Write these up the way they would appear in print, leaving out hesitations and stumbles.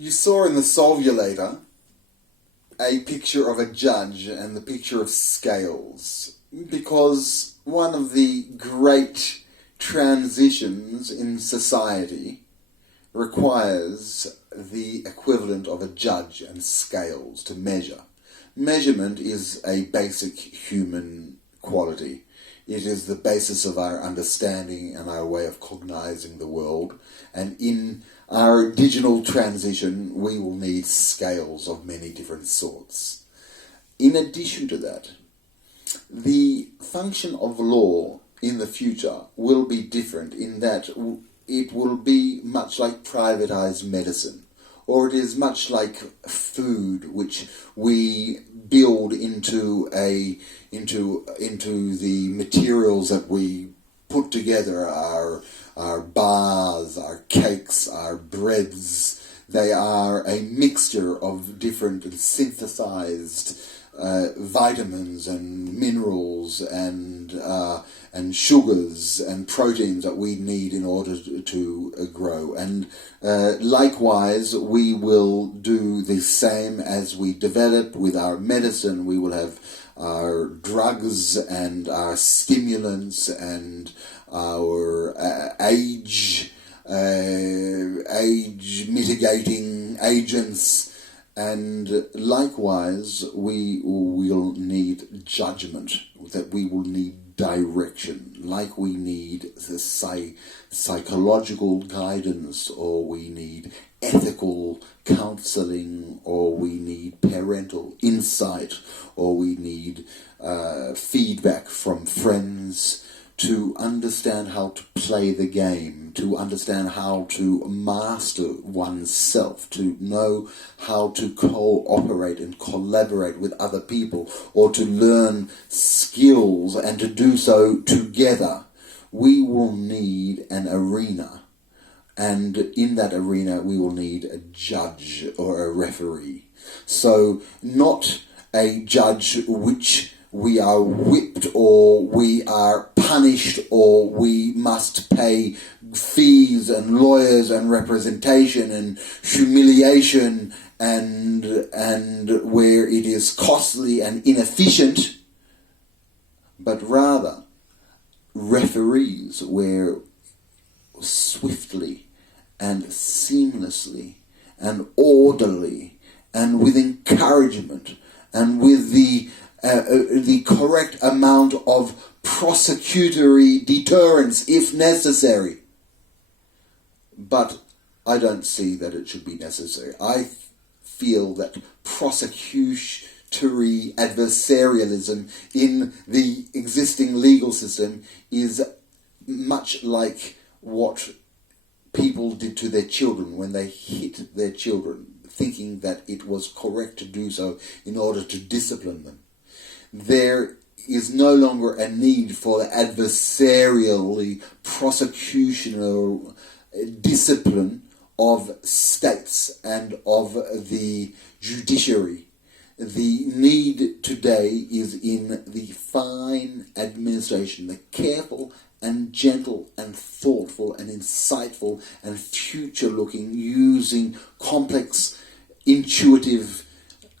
You saw in the Solvulator a picture of a judge and the picture of scales, because one of the great transitions in society requires the equivalent of a judge and scales to measure. Measurement is a basic human quality. It is the basis of our understanding and our way of cognizing the world. And in our digital transition, we will need scales of many different sorts. In addition to that, the function of law in the future will be different in that it will be much like privatized medicine, or it is much like food, which we build into the materials that we put together, our bars, our cakes, our breads. They are a mixture of different and synthesized vitamins and minerals and sugars and proteins that we need in order to grow. And likewise, we will do the same as we develop with our medicine. We will have our drugs and our stimulants and our age mitigating agents. And likewise, we will need judgment, that we will need direction, like we need the psychological guidance, or we need ethical counseling, or we need parental insight, or we need feedback from friends, to understand how to play the game, to understand how to master oneself, to know how to cooperate and collaborate with other people, or to learn skills and to do so together. We will need an arena, and in that arena we will need a judge or a referee. So not a judge which we are whipped, or we are punished, or we must pay fees and lawyers and representation and humiliation and where it is costly and inefficient, but rather referees where swiftly and seamlessly and orderly and with encouragement and with the correct amount of prosecutory deterrence if necessary. But I don't see that it should be necessary. I feel that prosecutory adversarialism in the existing legal system is much like what people did to their children when they hit their children, thinking that it was correct to do so in order to discipline them. There is no longer a need for the adversarially prosecutional discipline of states and of the judiciary. The need today is in the fine administration, the careful and gentle and thoughtful and insightful and future-looking, using complex, intuitive,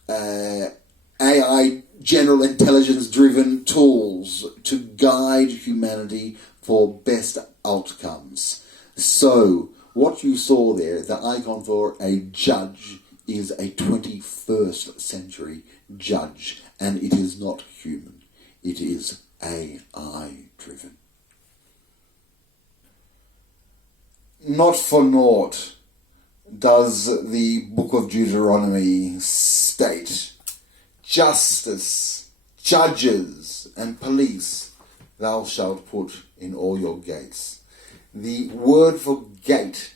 AI, general intelligence-driven tools to guide humanity for best outcomes. So, what you saw there, the icon for a judge, is a 21st century judge, and it is not human. It is AI-driven. Not for naught does the book of Deuteronomy state, justice, judges, and police thou shalt put in all your gates. The word for gate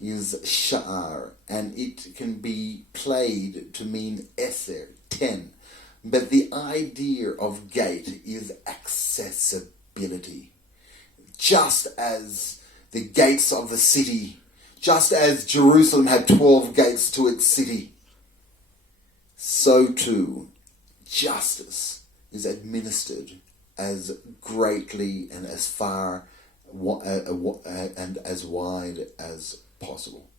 is sha'ar, and it can be played to mean eser, 10. But the idea of gate is accessibility. Just as the gates of the city, just as Jerusalem had 12 gates to its city, so too justice is administered as greatly and as far and as wide as possible.